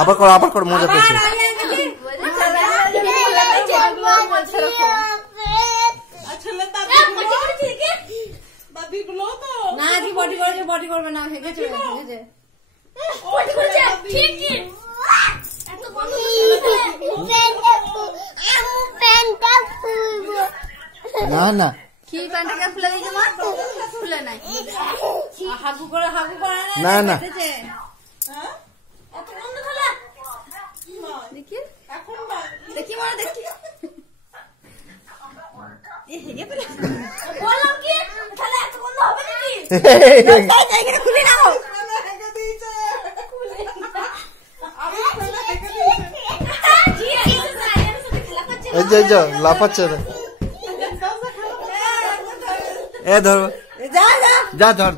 আবার কর মজা পেয়েছে। না কি বডি করবে না হেগেছে না না কি প্যান্টটা খুলে দিয়েছে মা খুলে নাই হাগু করে না না দেখি দেখি মা দেখি বললাম কি তাহলে এত বন্ধ হবে নাকি জায়গাটা খুলে নাও এই যে লাফাচ্ছে এ ধর যা ধর